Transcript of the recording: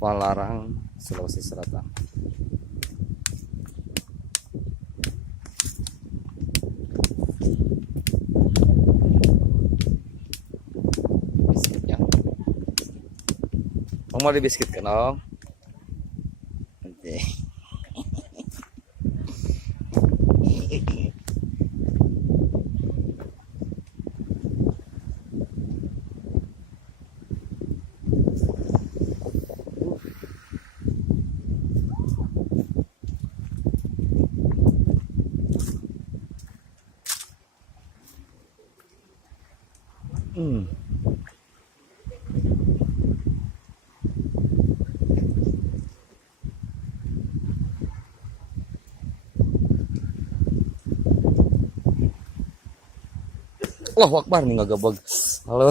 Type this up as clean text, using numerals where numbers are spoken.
Palarang, Sulawesi Selatan. Biskitnya. Mau di biskuit kan, Om? Oke. Allahu Akbar nih nggak gabag. Halo.